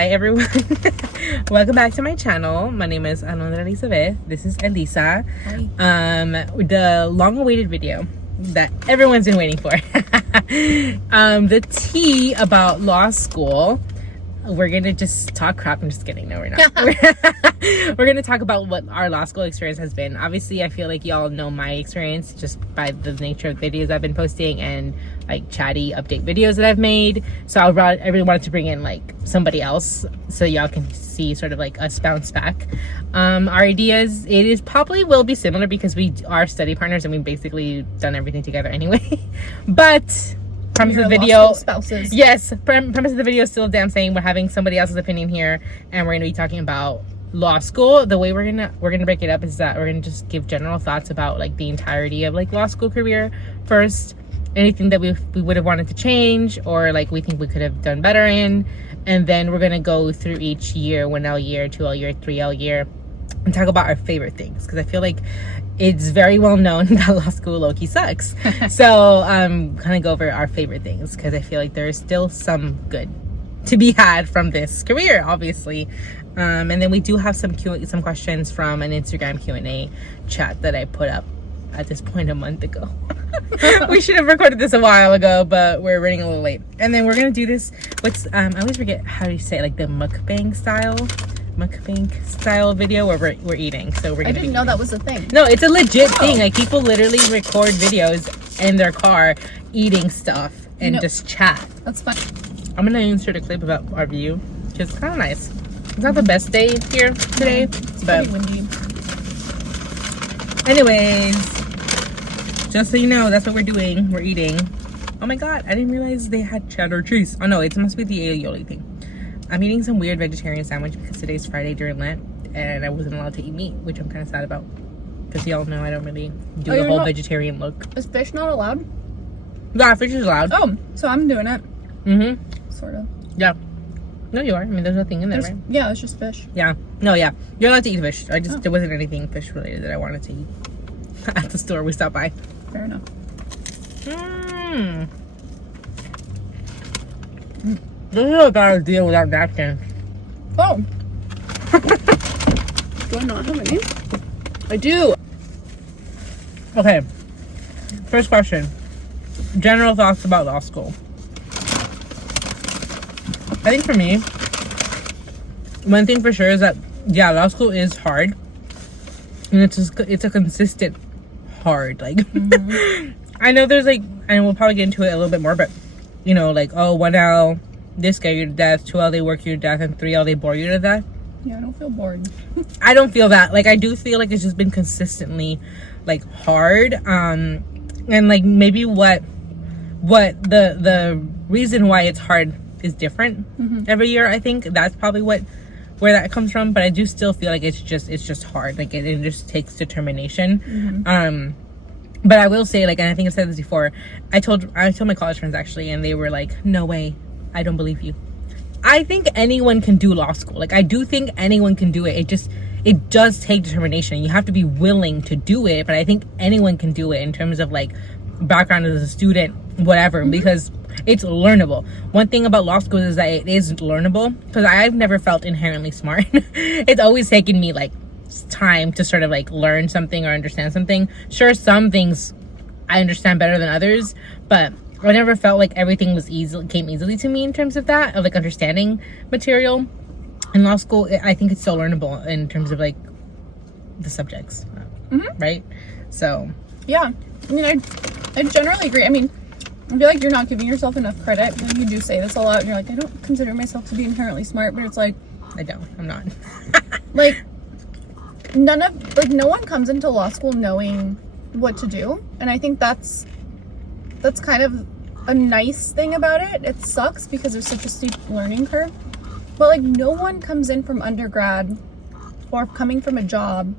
Hi everyone. Welcome back to my channel. My name is Alondra Elizabeth. This is Elisa. Hi. The long-awaited video that everyone's been waiting for. The tea about law school. We're gonna just talk crap. I'm just kidding. No, we're not. We're gonna talk about what our law school experience has been. Obviously, I feel like y'all know my experience just by the nature of videos I've been posting and like chatty update videos that I've made. So I really wanted to bring in like somebody else so y'all can see sort of like us bounce back. Our ideas, it is probably will be similar because we are study partners and we basically done everything together anyway. But premise of the video, spouses. Yes, premise of the video is still damn same. We're having somebody else's opinion here, and we're gonna be talking about law school. The way we're gonna break it up is that we're gonna just give general thoughts about like the entirety of like law school career first, anything that we would have wanted to change or like we think we could have done better in, and then we're gonna go through each year, 1L year, 2L year, 3L year, and talk about our favorite things, because I feel like it's very well known that law school low-key sucks. So kind of go over our favorite things, because I feel like there's still some good to be had from this career, obviously. And then we do have some questions from an Instagram Q&A chat that I put up at this point a month ago. We should have recorded this a while ago, but we're running a little late. And then we're gonna do this with I always forget how do you say it, like the mukbang style video where we're eating. So we're gonna I didn't know that was a thing. No, it's a legit thing. Like people literally record videos in their car eating stuff and just chat. That's fun. I'm gonna insert a clip about our view, which is kind of nice. It's not the best day here today, It's but pretty windy. anyways, just so you know, that's what we're doing. We're eating. Oh my god, I didn't realize they had cheddar cheese. Oh no, it must be the aioli thing. I'm eating some weird vegetarian sandwich because today's Friday during Lent and I wasn't allowed to eat meat, which I'm kind of sad about, because y'all know I don't really do the whole vegetarian look. Is fish not allowed? Yeah, fish is allowed. Oh, so I'm doing it. Mm-hmm. Sort of. Yeah. No, you are. I mean, there's nothing in there, right? Yeah, it's just fish. Yeah. No, yeah. You're allowed to eat fish. There wasn't anything fish related that I wanted to eat at the store we stopped by. Fair enough. This is a bad idea without napkins. Oh. Do I not have any? I do. Okay. First question. General thoughts about law school. I think for me, one thing for sure is that, yeah, law school is hard. And it's a consistent hard. Like, I know there's like, and we'll probably get into it a little bit more, but, you know, like, oh, 1L, they scare you to death, 2L, they work you to death, and 3L, they bore you to death. Yeah, I don't feel bored. I don't feel that. Like, I do feel like it's just been consistently, like, hard. And, like, maybe what the reason why it's hard is different every year. I think that's probably where that comes from, but I do still feel like it's just hard. Like it just takes determination. But I will say, like, and I think I've said this before, I told my college friends actually, and they were like, no way, I don't believe you. I think anyone can do law school. Like, I do think anyone can do it. It does take determination. You have to be willing to do it, but I think anyone can do it in terms of like background as a student, whatever, because it's learnable. One thing about law school is that it is learnable, because I've never felt inherently smart. It's always taken me like time to sort of like learn something or understand something. Sure, some things I understand better than others, but I never felt like everything came easily to me in terms of that, of like understanding material. In law school, I think it's so learnable in terms of like the subjects, right? So yeah, I mean, I generally agree. I mean, I feel like you're not giving yourself enough credit. Like, you do say this a lot, and you're like, I don't consider myself to be inherently smart, but it's like, I'm not. like, no one comes into law school knowing what to do, and I think that's kind of a nice thing about it. It sucks because there's such a steep learning curve, but like, no one comes in from undergrad or coming from a job,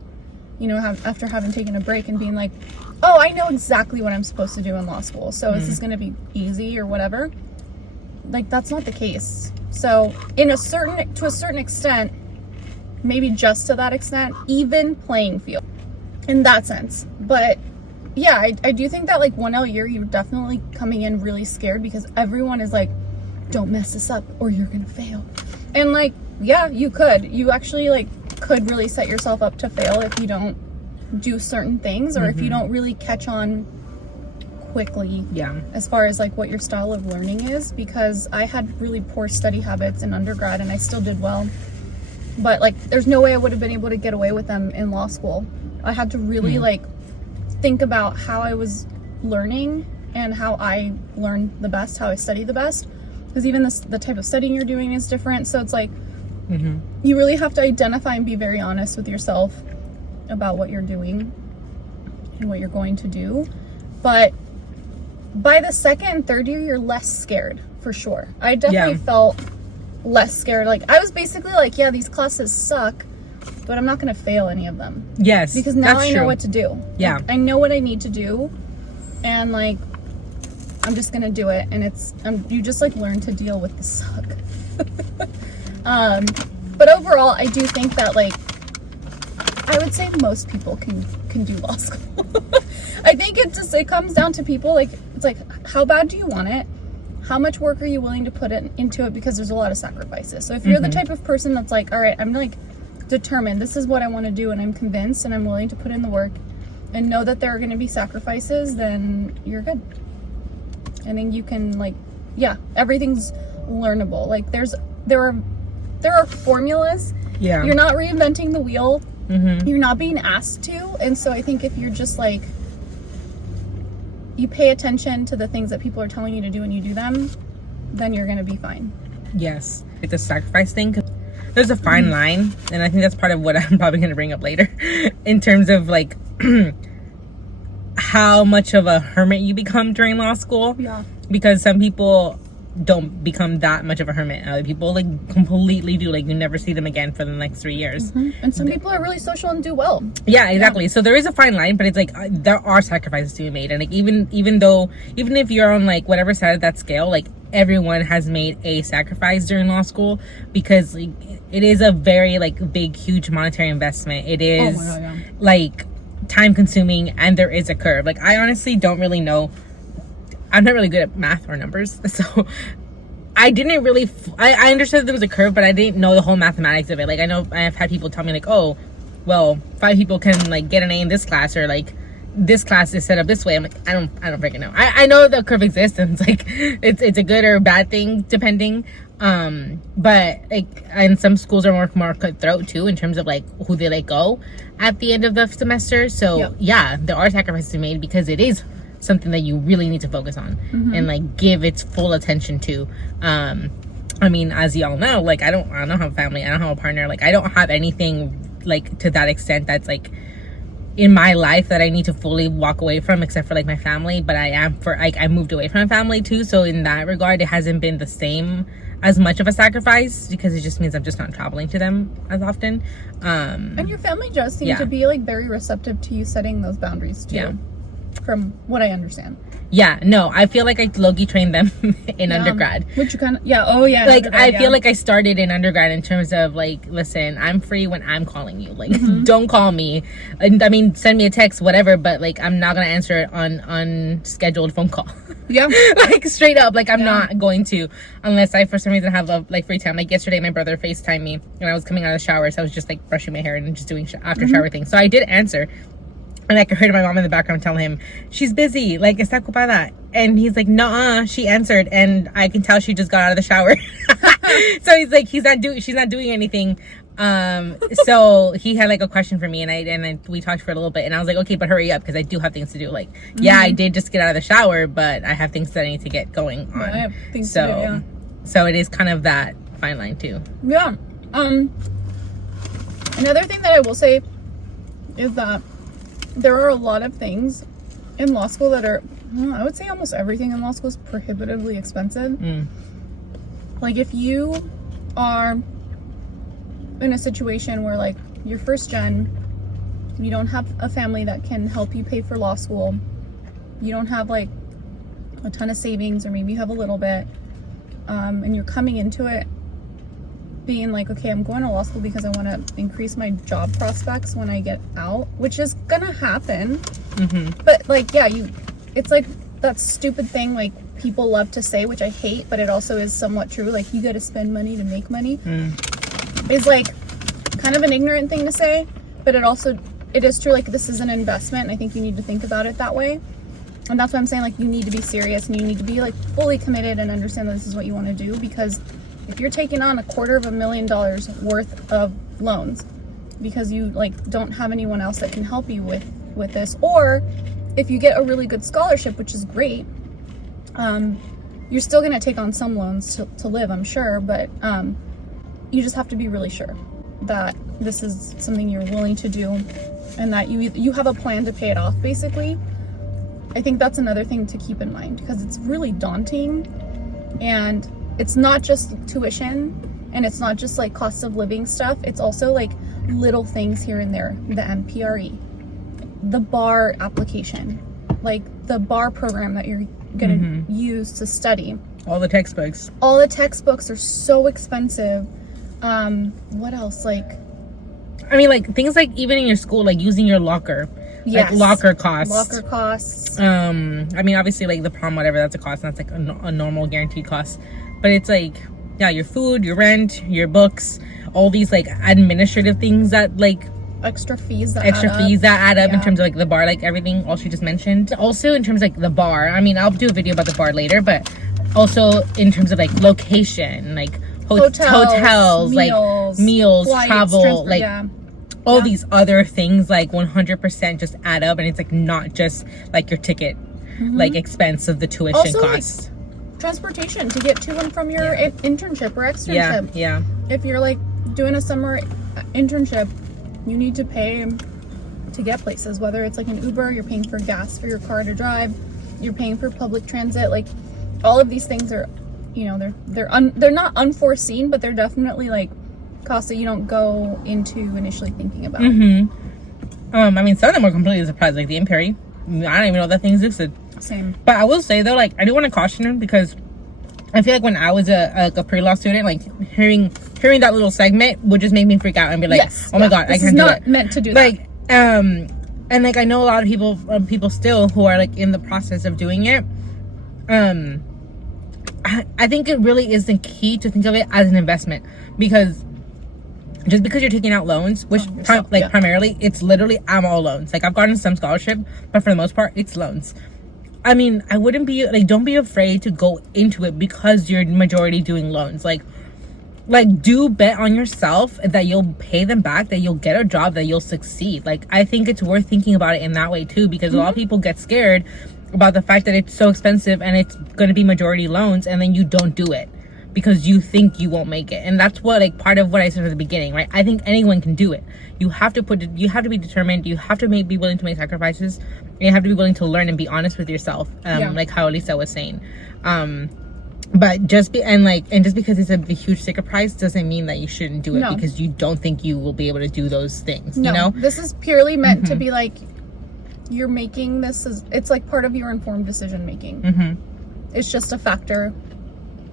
you know, after having taken a break and being like, oh, I know exactly what I'm supposed to do in law school, so this is going to be easy or whatever. Like, that's not the case. So to a certain extent, maybe just to that extent, even playing field in that sense. But yeah, I do think that like 1L year, you're definitely coming in really scared because everyone is like, don't mess this up or you're gonna fail. And like, yeah, you actually like could really set yourself up to fail if you don't do certain things, or if you don't really catch on quickly. Yeah. As far as like what your style of learning is, because I had really poor study habits in undergrad and I still did well. But like there's no way I would have been able to get away with them in law school. I had to really like think about how I was learning and how I learned the best, how I studied the best. Because even the type of studying you're doing is different. So it's like you really have to identify and be very honest with yourself about what you're doing and what you're going to do. But by the second and third year, you're less scared, for sure. I definitely felt less scared. Like, I was basically like, yeah, these classes suck, but I'm not going to fail any of them. Yes. Because now I know what to do. Yeah. Like, I know what I need to do. And, like, I'm just going to do it. And you just, like, learn to deal with the suck. But overall, I do think that, like, I would say most people can do law school. I think it comes down to people. Like, it's like, how bad do you want it? How much work are you willing to put into it? Because there's a lot of sacrifices. So if you're the type of person that's like, all right, I'm like determined, this is what I want to do, and I'm convinced, and I'm willing to put in the work, and know that there are going to be sacrifices, then you're good. And then you can, like, yeah, everything's learnable. Like, there are formulas. Yeah. You're not reinventing the wheel. You're not being asked to. And so I think if you're just like, you pay attention to the things that people are telling you to do and you do them, then you're going to be fine. Yes. It's a sacrifice thing. 'Cause there's a fine line. And I think that's part of what I'm probably going to bring up later in terms of like how much of a hermit you become during law school. Yeah. Because some people don't become that much of a hermit. Other people like completely do. Like, you never see them again for the next 3 years. And some people are really social and do well. Yeah, exactly. So there is a fine line, but it's like there are sacrifices to be made, and like even if you're on like whatever side of that scale, like everyone has made a sacrifice during law school, because like it is a very like big, huge monetary investment. It is like time consuming, and there is a curve. Like, I honestly don't really know. I'm not really good at math or numbers, so I didn't really I understood there was a curve, but I didn't know the whole mathematics of it. Like, I know I have had people tell me like, oh, well, 5 people can like get an A in this class, or like this class is set up this way. I'm like, I don't freaking know. I know the curve exists, and it's like it's a good or a bad thing depending. But like, and some schools are more cutthroat too in terms of like who they let go at the end of the semester. So yeah, there are sacrifices made, because it is something that you really need to focus on and like give its full attention to. I mean, as y'all know, like I don't have a family, I don't have a partner, like I don't have anything like to that extent that's like in my life that I need to fully walk away from, except for like my family. But I moved away from my family too, so in that regard it hasn't been the same as much of a sacrifice, because it just means I'm just not traveling to them as often. And your family does seem to be like very receptive to you setting those boundaries too. From what I understand. Yeah, no, I feel like I low-key trained them in undergrad. Which you kind of, like, I feel like I started in undergrad in terms of like, listen, I'm free when I'm calling you. Like, don't call me. I mean, send me a text, whatever, but like, I'm not gonna answer it on scheduled phone call. Yeah. Like, straight up, like, I'm not going to, unless I for some reason have a like free time. Like yesterday, my brother FaceTimed me when I was coming out of the shower, so I was just like brushing my hair and just doing after shower things. So I did answer. And I could hear my mom in the background telling him, she's busy, like, está ocupada. And he's like, nah, she answered. And I can tell she just got out of the shower. So he's like, she's not doing anything. So he had like a question for me, and we talked for a little bit, and I was like, okay, but hurry up, because I do have things to do. Like, yeah, I did just get out of the shower, but I have things that I need to get going on. I have things to do, yeah. So it is kind of that fine line too. Yeah. Another thing that I will say is that there are a lot of things in law school that are, I would say almost everything in law school is prohibitively expensive. Like, if you are in a situation where, like, you're first gen, you don't have a family that can help you pay for law school, you don't have, like, a ton of savings, or maybe you have a little bit, and you're coming into it being like, okay, I'm going to law school because I want to increase my job prospects when I get out, which is gonna happen. But like, yeah, it's like that stupid thing, like, people love to say, which I hate, but it also is somewhat true, like you got to spend money to make money, is like kind of an ignorant thing to say, but it is true. Like, this is an investment, and I think you need to think about it that way. And that's why I'm saying, like, you need to be serious, and you need to be like fully committed and understand that this is what you want to do, because if you're taking on $250,000 worth of loans because you like don't have anyone else that can help you with this, or if you get a really good scholarship, which is great, you're still going to take on some loans to live, I'm sure, but you just have to be really sure that this is something you're willing to do, and that you have a plan to pay it off, basically. I think that's another thing to keep in mind, because it's really daunting, and it's not just tuition, and it's not just like cost of living stuff. It's also like little things here and there. The MPRE, the bar application, like the bar program that you're gonna use to study. All the textbooks. All the textbooks are so expensive. What else? Like, I mean, like things like even in your school, like using your locker. Yes. Like locker costs. Locker costs. I mean, obviously, like the prom, whatever, that's a cost. And that's like a normal guaranteed cost. But it's like, yeah, your food, your rent, your books, all these like administrative things that like extra fees that add up in terms of like the bar, like everything all she just mentioned. Also in terms of like the bar, I mean, I'll do a video about the bar later, but also in terms of like location, like hotels, like meals, flights, travel, like all these other things, like 100% just add up, and it's like not just like your ticket like expense of the tuition also, costs. Like, transportation to get to and from your internship or externship. Yeah. If you're like doing a summer internship, you need to pay to get places, whether it's like an Uber, you're paying for gas for your car to drive, you're paying for public transit. Like, all of these things are, you know, they're not unforeseen, but they're definitely like costs that you don't go into initially thinking about. I mean, some of them were completely surprised, like the Imperi. I don't even know that thing existed. Same. But I will say though, like, I do want to caution him, because I feel like when I was a pre-law student, like hearing that little segment would just make me freak out and be like, oh my god, I can't do it. Not meant to do like, that. And like I know a lot of people still who are like in the process of doing it. I think it really is the key to think of it as an investment, because just because you're taking out loans, which primarily it's literally I'm all loans. Like, I've gotten some scholarship, but for the most part it's loans. I mean, I wouldn't be like, don't be afraid to go into it because you're majority doing loans. Like do bet on yourself that you'll pay them back, that you'll get a job, that you'll succeed. Like, I think it's worth thinking about it in that way too, because a lot of people get scared about the fact that it's so expensive and it's going to be majority loans, and then you don't do it because you think you won't make it. And that's what, like, part of what I said at the beginning, right? I think anyone can do it. You have to be determined. You have to be willing to make sacrifices, and you have to be willing to learn and be honest with yourself. Like how Elisa was saying. But just because it's a huge sticker price doesn't mean that you shouldn't do it because you don't think you will be able to do those things. You know, this is purely meant to be like, you're making this it's like part of your informed decision making. It's just a factor,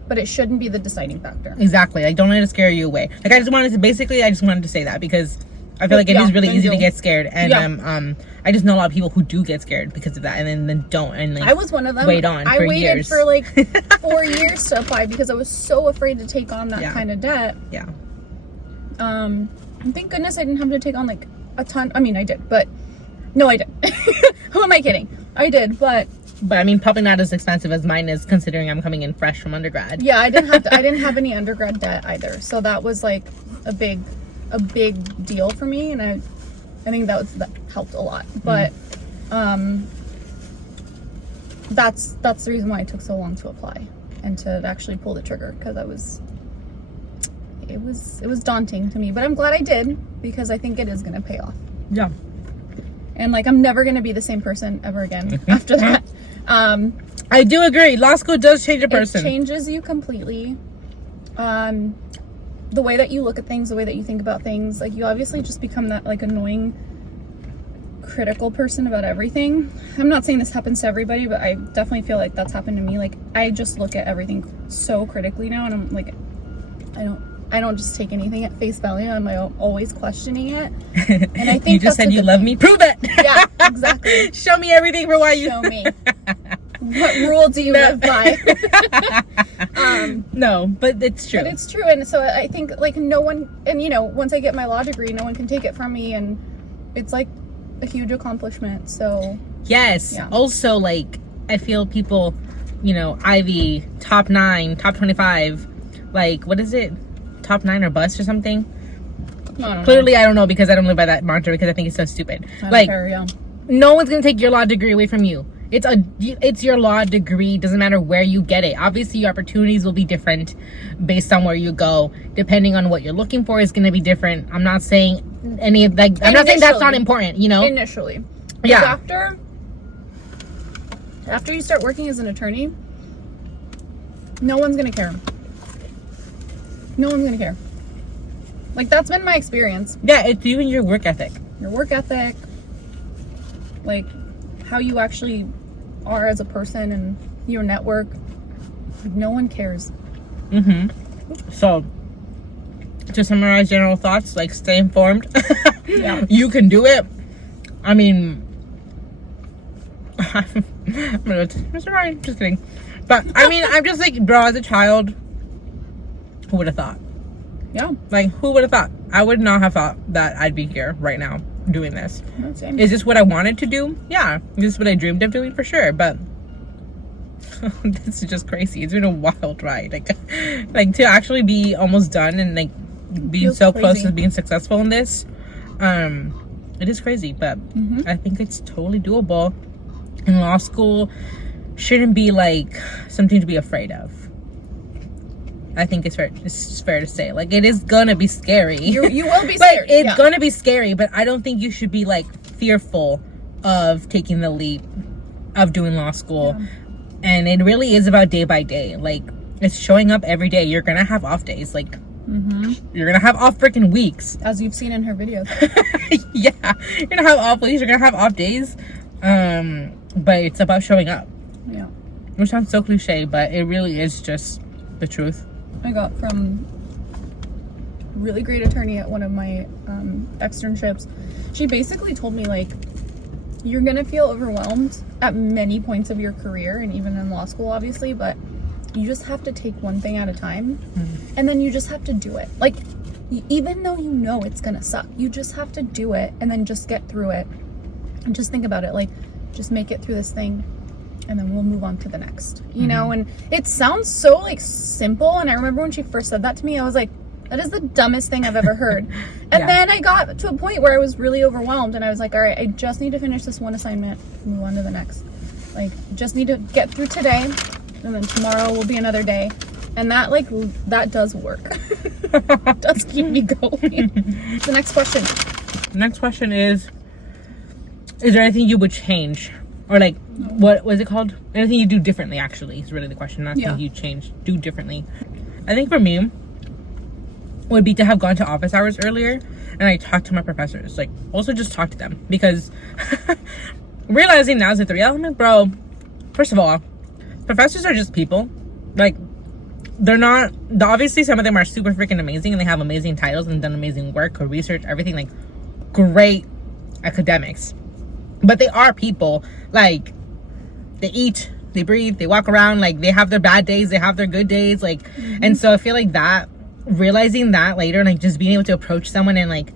but it shouldn't be the deciding factor. Exactly. Like, don't let it scare you away. Like, I just wanted to say that, because I feel like it is really easy to get scared, and I just know a lot of people who do get scared because of that, and then don't, and like, I was one of them. I waited for like 4 years to apply because I was so afraid to take on that kind of debt. And thank goodness I didn't have to take on like a ton. I mean, I did, but no, I did. Who am I kidding? I did, but I mean, probably not as expensive as mine is, considering I'm coming in fresh from undergrad. Yeah, I didn't have any undergrad debt either, so that was like a big deal for me, and I think that helped a lot. But that's the reason why it took so long to apply and to actually pull the trigger, because it was daunting to me, but I'm glad I did, because I think it is going to pay off. Yeah. And like, I'm never going to be the same person ever again after that. I do agree. Law school does change a person. It changes you completely. The way that you look at things, the way that you think about things, like, you obviously just become that like annoying, critical person about everything. I'm not saying this happens to everybody, but I definitely feel like that's happened to me. Like, I just look at everything so critically now, and I'm like, I don't just take anything at face value. I'm like always questioning it. And I think you just said you love me. Prove it. Yeah, exactly. Show me everything for why you. Show me. What rule do you live by? No, but it's true. But it's true. And so I think, like, no one, and, you know, once I get my law degree, no one can take it from me. And it's, like, a huge accomplishment. So, yes. Yeah. Also, like, I feel people, you know, Ivy, top 9, top 25, like, what is it? Top 9 or bust or something? Clearly, I don't know because I don't live by that mantra because I think it's so stupid. Like, no one's gonna take your law degree away from you. It's your law degree. Doesn't matter where you get it. Obviously, your opportunities will be different based on where you go. Depending on what you're looking for is gonna be different. I'm not saying any of like. I'm not saying that's not important. You know, initially, yeah. After you start working as an attorney, no one's gonna care. No one's gonna care. Like, that's been my experience. Yeah, it's you and your work ethic. Your work ethic, like how you actually are as a person and your network. Like, no one cares. So, to summarize general thoughts, like, stay informed. Yeah. You can do it. I mean, Mr. Ryan, just kidding. But, I mean, I'm just like, bro, as a child, who would have thought? Yeah. Like, who would have thought? I would not have thought that I'd be here right now doing this. Same. Is this what I wanted to do? Yeah. This is what I dreamed of doing for sure. But this is just crazy. It's been a wild ride. Like to actually be almost done and like being so close to being successful in this. It is crazy, but I think it's totally doable. And law school shouldn't be like something to be afraid of. I think it's fair to say. Like, it is gonna be scary. You will be scared. Like, it's gonna be scary, but I don't think you should be, like, fearful of taking the leap of doing law school. Yeah. And it really is about day by day. Like, it's showing up every day. You're gonna have off days. Like, you're gonna have off freaking weeks. As you've seen in her videos. Yeah. You're gonna have off weeks. You're gonna have off days. But it's about showing up. Yeah. Which sounds so cliche, but it really is just the truth. I got from a really great attorney at one of my externships. She basically told me, like, you're gonna feel overwhelmed at many points of your career and even in law school, obviously, but you just have to take one thing at a time and then you just have to do it. Like, even though you know it's gonna suck, you just have to do it and then just get through it and just think about it. Like, just make it through this thing and then we'll move on to the next, you know? And it sounds so, like, simple. And I remember when she first said that to me, I was like, that is the dumbest thing I've ever heard. And then I got to a point where I was really overwhelmed and I was like, all right, I just need to finish this one assignment, move on to the next. Like, just need to get through today and then tomorrow will be another day. And that, like, that does work. It does keep me going. The next question. The next question is there anything you would change? Or, like, what was it called? Anything you do differently, actually, is really the question. Not anything you do differently. I think for me, would be to have gone to office hours earlier and I talked to my professors. Like, also just talk to them. Because realizing now as a 3L, I'm like, bro, first of all, professors are just people. Like, they're not, obviously some of them are super freaking amazing and they have amazing titles and done amazing work or research, everything, like, great academics. But they are people. Like, they eat, they breathe, they walk around, like, they have their bad days, they have their good days, like, and so I feel like that, realizing that later, and like just being able to approach someone and like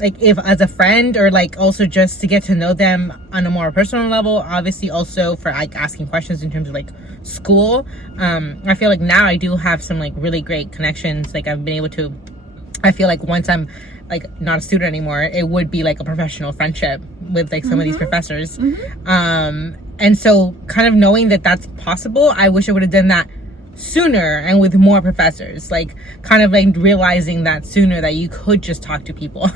if as a friend or like also just to get to know them on a more personal level, obviously also for like asking questions in terms of like school, I feel like now I do have some like really great connections. Like, I've been able to, I feel like once I'm like not a student anymore, it would be like a professional friendship with like some of these professors. And so kind of knowing that that's possible, I wish I would have done that sooner and with more professors. Like, kind of like realizing that sooner, that you could just talk to people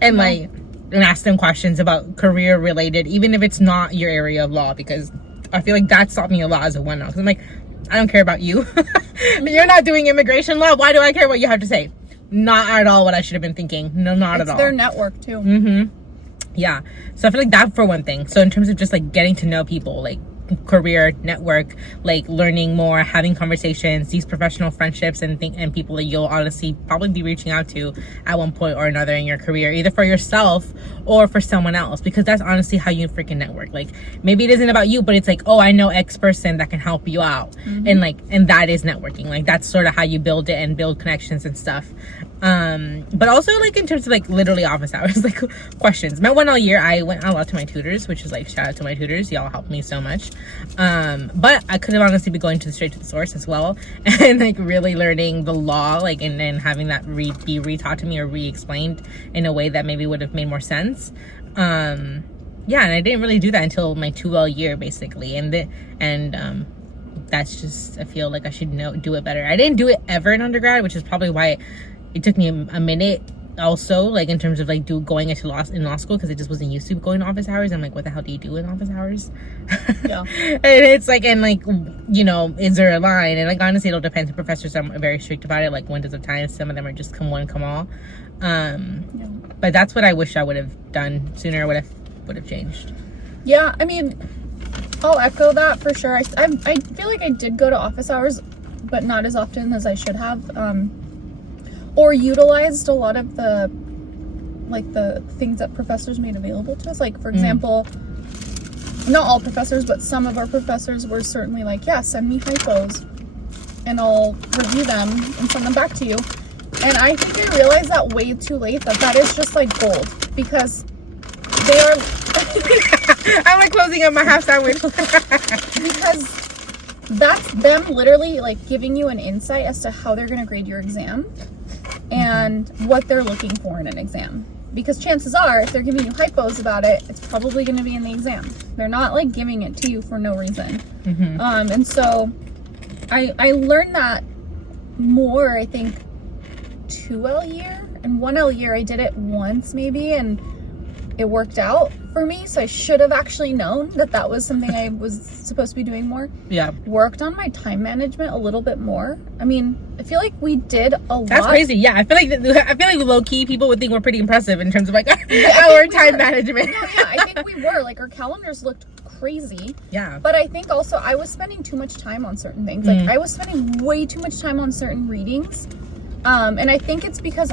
and like and ask them questions about career related, even if it's not your area of law, because I feel like that stopped me a lot as a 1L, because I'm like, I don't care about you. You're not doing immigration law, why do I care what you have to say? Not at all what I should have been thinking. No, not at all. It's their network too. Yeah. So I feel like that for one thing. So in terms of just like getting to know people, like career network, like learning more, having conversations, these professional friendships, and people that you'll honestly probably be reaching out to at one point or another in your career, either for yourself or for someone else, because that's honestly how you freaking network. Like, maybe it isn't about you, but it's like, oh, I know X person that can help you out. And that is networking. Like, that's sort of how you build it and build connections and stuff. But also, like, in terms of like literally office hours, like questions. My 1L year, I went a lot to my tutors, which is like, shout out to my tutors, y'all helped me so much. But I could have honestly been going straight to the source as well, and like really learning the law, like, and then having that be retaught to me or re-explained in a way that maybe would have made more sense. Yeah, and I didn't really do that until my 2L year, basically, and that's just, I feel like I should do it better. I didn't do it ever in undergrad, which is probably why it took me a minute also, like in terms of like going into law school, because I just wasn't used to going to office hours. I'm like, what the hell do you do in office hours? Yeah. And it's like, and like, you know, is there a line? And like, honestly, it'll depend. The professors are very strict about it, like windows of time. Some of them are just come one, come all. But that's what I wish I would have done sooner. Would have changed. Yeah, I mean, I'll echo that for sure. I feel like I did go to office hours, but not as often as I should have. Or utilized a lot of the things that professors made available to us. Like, for example, not all professors, but some of our professors were certainly like, yeah, send me hypos and I'll review them and send them back to you. And I think I realized that way too late, that is just like gold, because they are I'm like closing up my half sandwich. Because that's them literally like giving you an insight as to how they're going to grade your exam and what they're looking for in an exam. Because chances are, if they're giving you hypos about it, it's probably going to be in the exam. They're not like giving it to you for no reason. And so I learned that more, I think, 2L year. And 1L year, I did it once maybe, and it worked out for me. So I should have actually known that was something I was supposed to be doing more. Yeah. Worked on my time management a little bit more. I mean, I feel like we did a lot. That's crazy. Yeah, I feel like low key people would think we're pretty impressive in terms of like our time management. No, yeah, I think we were. Like, our calendars looked crazy. Yeah. But I think also I was spending too much time on certain things. Like, I was spending way too much time on certain readings. And I think it's because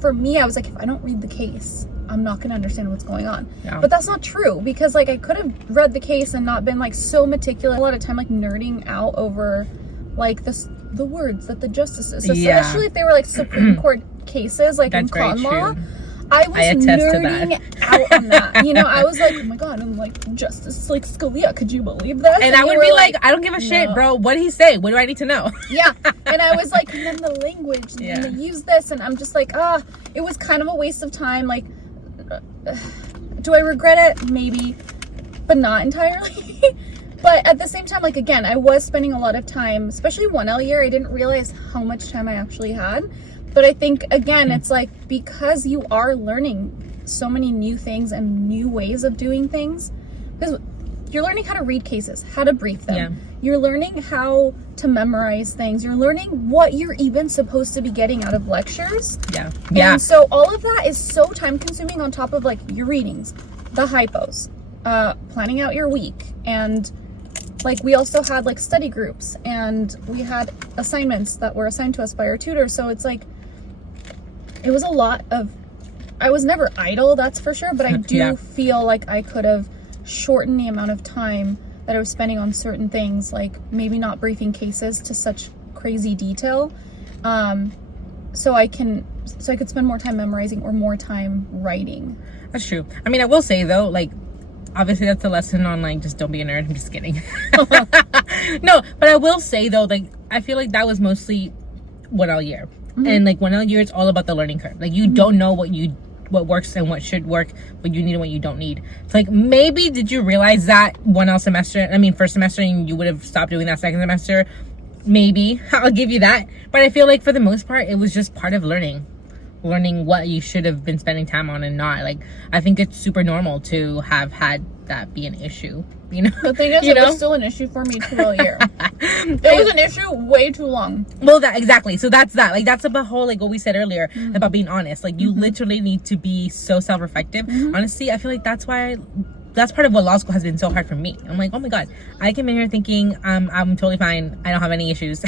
for me, I was like, if I don't read the case, I'm not going to understand what's going on. Yeah. But that's not true, because like I could have read the case and not been like so meticulous. A lot of time like nerding out over like the words that the justices, so especially if they were like Supreme Court cases, like in con law, I was nerding out on that. You know, I was like, oh my god, I'm like, Justice like Scalia, could you believe this? And I would be like, I don't give a shit, bro. What did he say? What do I need to know? Yeah. And I was like, and then the language, and they use this, and I'm just like, it was kind of a waste of time. Like, do I regret it? Maybe, but not entirely. But at the same time, like, again, I was spending a lot of time, especially 1L year. I didn't realize how much time I actually had. But I think, again, it's like, because you are learning so many new things and new ways of doing things, because you're learning how to read cases, how to brief them. Yeah. You're learning how to memorize things. You're learning what you're even supposed to be getting out of lectures. Yeah. Yeah. And so all of that is so time consuming, on top of like your readings, the hypos, planning out your week. And like, we also had like study groups, and we had assignments that were assigned to us by our tutor. So it's like, it was a lot of, I was never idle, that's for sure. But I do feel like I could have shortened the amount of time that I was spending on certain things, like maybe not briefing cases to such crazy detail, so I could spend more time memorizing or more time writing. That's true. I mean, I will say though, like, obviously that's a lesson on like, just don't be a nerd. I'm just kidding. No, but I will say though, like, I feel like that was mostly 1L year. And like 1L year, it's all about the learning curve. Like, you don't know what works and what should work, what you need and what you don't need. It's like, maybe did you realize that 1L semester, first semester, and you would have stopped doing that second semester? Maybe. I'll give you that. But I feel like for the most part, it was just part of learning what you should have been spending time on and not. Like, I think it's super normal to have had that be an issue, you know? The thing is, it was still an issue for me 2L year. It was an issue way too long. Well, exactly. So that's that. Like, that's about whole, like what we said earlier about being honest. Like, you literally need to be so self-reflective. Honestly, I feel like that's why that's part of what law school has been so hard for me. I'm like, oh my god, I came in here thinking I'm totally fine, I don't have any issues.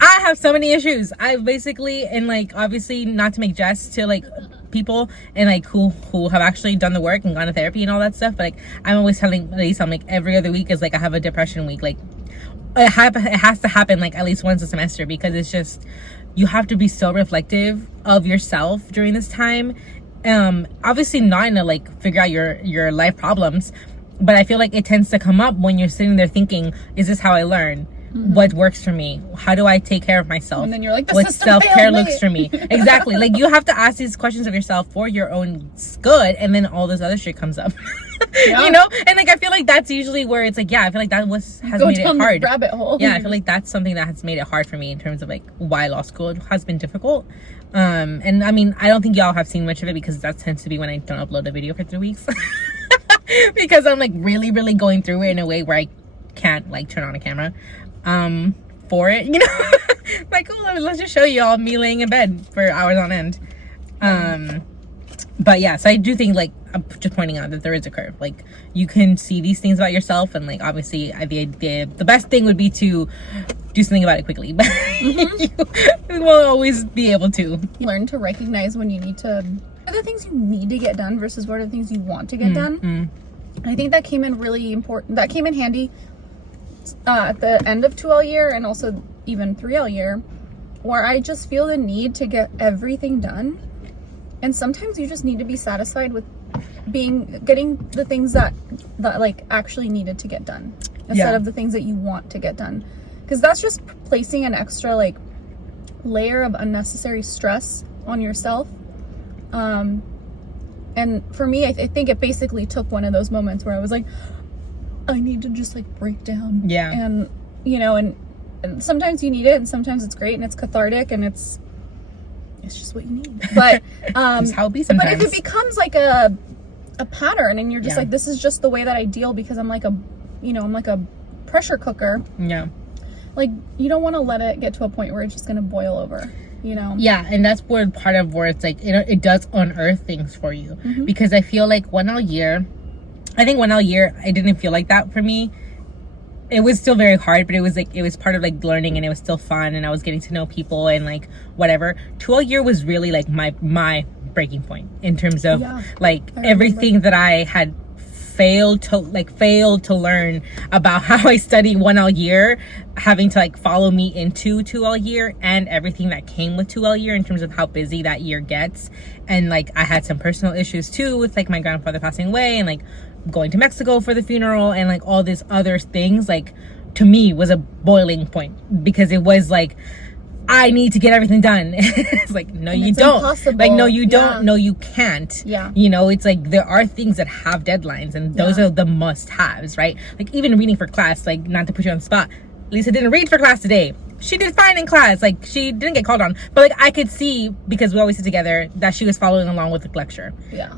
I have so many issues. I basically, and like, obviously not to make jest to like people and like who have actually done the work and gone to therapy and all that stuff, but like I'm always telling Lisa, I'm like, every other week is like I have a depression week. Like it has to happen like at least once a semester, because it's just, you have to be so reflective of yourself during this time. Obviously not in to like figure out your life problems, but I feel like it tends to come up when you're sitting there thinking, is this how I learn? What works for me? How do I take care of myself? And then you're like, what self-care looks for me? Exactly. Like, you have to ask these questions of yourself for your own good, and then all this other shit comes up. Yeah. You know? And like, I feel like that's usually where it's like, yeah, I feel like that has made it hard. Rabbit hole. Yeah, I feel like that's something that has made it hard for me in terms of like why law school has been difficult. And I mean, I don't think y'all have seen much of it, because that tends to be when I don't upload a video for 3 weeks. Because I'm like really going through it in a way where I can't like turn on a camera for it, you know. Like, oh, let's just show you all me laying in bed for hours on end. But yeah, so I do think, like, I'm just pointing out that there is a curve. Like, you can see these things about yourself, and like, obviously the best thing would be to do something about it quickly, but you won't always be able to. Learn to recognize when you need to, what are the things you need to get done versus what are the things you want to get done. And I think that came in really important, that came in handy at the end of 2L year, and also even 3L year, where I just feel the need to get everything done. And sometimes you just need to be satisfied with getting the things that like actually needed to get done, instead of the things that you want to get done, because that's just placing an extra like layer of unnecessary stress on yourself. And for me, I think it basically took one of those moments where I was like, I need to just like break down. Yeah. And you know, and sometimes you need it, and sometimes it's great and it's cathartic, and it's just what you need. But That's how it be sometimes. but if it becomes like a pattern, and you're just like, this is just the way that I deal, because I'm like a pressure cooker. Yeah. Like, you don't want to let it get to a point where it's just going to boil over, you know? Yeah, and that's where part of where it's like, it does unearth things for you. Because I feel like 1L year, I didn't feel like that for me. It was still very hard, but it was like, it was part of like learning, and it was still fun, and I was getting to know people and like whatever. 2L year was really like my breaking point in terms of like everything that I had failed to learn about how I study 1L year, having to like follow me into 2L year, and everything that came with 2L year in terms of how busy that year gets. And like, I had some personal issues too, with like my grandfather passing away, and like going to Mexico for the funeral, and like all these other things, like, to me was a boiling point, because it was like, I need to get everything done. It's like, no, you don't. Impossible. Like, no, you don't. No, you can't. Yeah. You know, it's like, there are things that have deadlines, and those are the must-haves, right? Like, even reading for class, like, not to put you on the spot, Lisa didn't read for class today. She did fine in class. Like, she didn't get called on, but like, I could see, because we always sit together, that she was following along with the lecture. Yeah.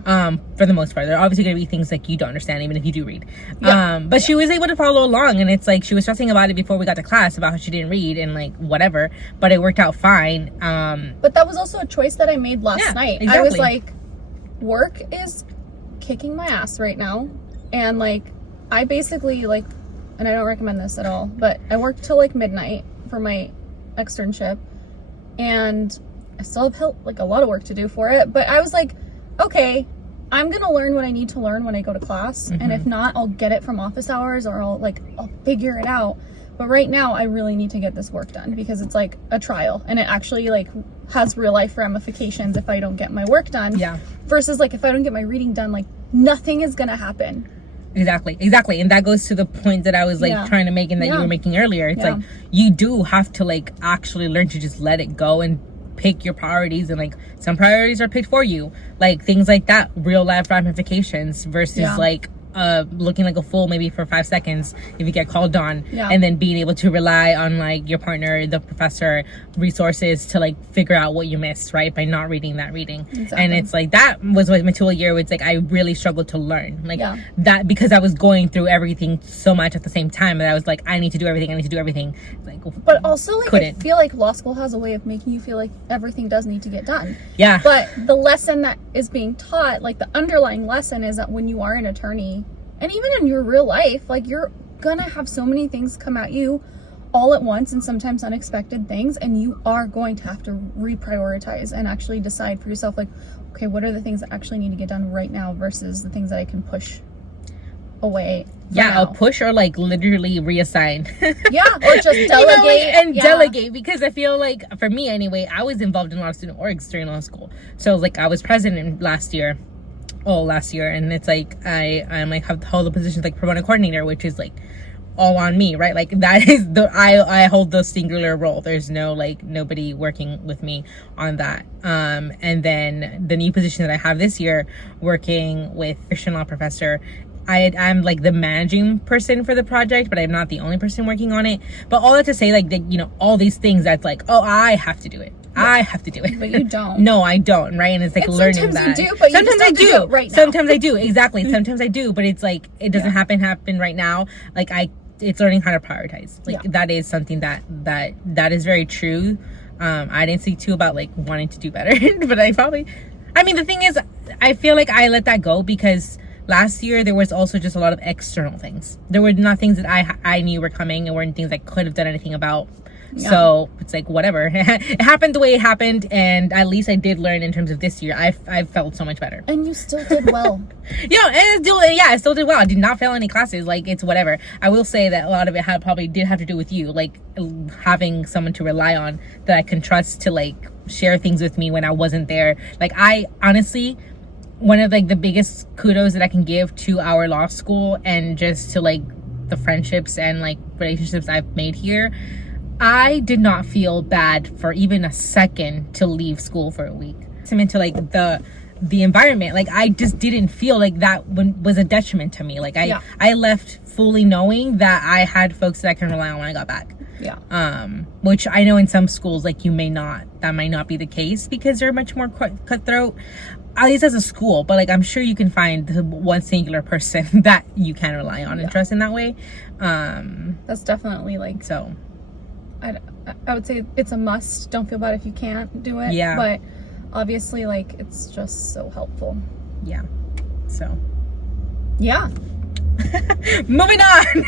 For the most part, there are obviously going to be things like you don't understand, even if you do read. But she was able to follow along, and it's like, she was stressing about it before we got to class about how she didn't read and like whatever, but it worked out fine. But that was also a choice that I made last night. Exactly. I was like, work is kicking my ass right now, and like, I basically like, and I don't recommend this at all, but I worked till like midnight for my externship, and I still have like a lot of work to do for it, but I was like, okay, I'm gonna learn what I need to learn when I go to class, and if not, I'll get it from office hours, or I'll figure it out. But right now, I really need to get this work done, because it's like a trial, and it actually like has real life ramifications if I don't get my work done. Yeah. Versus like, if I don't get my reading done, like, nothing is gonna happen. Exactly. And that goes to the point that I was like trying to make, and that you were making earlier. It's like, you do have to like actually learn to just let it go and pick your priorities, and like, some priorities are picked for you, like things like that, real life ramifications versus like looking like a fool maybe for 5 seconds if you get called on, Yeah. and then being able to rely on like your partner, the professor, resources to like figure out what you missed, right, by not reading that reading. Exactly. And it's like that was my tool year where it's like I really struggled to learn like Yeah. that, because I was going through everything so much at the same time that I was like, I need to do everything. Like, But also, like, couldn't. I feel like law school has a way of making you feel like everything does need to get done. yeah. But the lesson that is being taught, like the underlying lesson, is that when you are an attorney, and even in your real life, like you're gonna have so many things come at you all at once, and sometimes unexpected things, and you are going to have to reprioritize and actually decide for yourself, like, okay, what are the things that actually need to get done right now versus the things that I can push away. Yeah, now. I'll push or like literally reassign. Yeah, or just delegate. You know, like, and yeah. delegate, because I feel like, for me anyway, I was involved in a lot of student orgs during law school. So like I was president last year, and it's like I'm like hold the position like pro bono coordinator, which is like all on me, right? Like that is I hold the singular role. There's no like nobody working with me on that. And then the new position that I have this year, working with Christian law professor, I'm like the managing person for the project, but I'm not the only person working on it. But all that to say, like, you know, all these things that's like, oh, I have to do it. I have to do it. But you don't. No, I don't, right? And it's like And learning sometimes that. you do, but you sometimes just I have to do do it right now. Sometimes I do, exactly. Sometimes I do, but it's like it doesn't happen right now. Like it's learning how to prioritize. Like that is something that is very true. I didn't speak to about like wanting to do better, but I mean, the thing is, I feel like I let that go because last year there was also just a lot of external things. There were not things that I knew were coming, and weren't things I could have done anything about. Yeah. So it's like whatever. It happened the way it happened, and at least I did learn in terms of this year. I felt so much better. And you still did well. I still did well. I did not fail any classes. Like, it's whatever. I will say that a lot of it probably did have to do with you, like having someone to rely on that I can trust to like share things with me when I wasn't there. Like, I honestly, one of like the biggest kudos that I can give to our law school and just to like the friendships and like relationships I've made here, I did not feel bad for even a second to leave school for a week. I'm into like the environment. Like, I just didn't feel like that was a detriment to me. Like I left fully knowing that I had folks that I can rely on when I got back. Yeah. Which I know in some schools, like that might not be the case because they're much more cutthroat, at least as a school. But like, I'm sure you can find one singular person that you can rely on and trust in that way. That's definitely like, so I would say it's a must. Don't feel bad if you can't do it. Yeah. But obviously, like, it's just so helpful. Yeah. So yeah. moving on.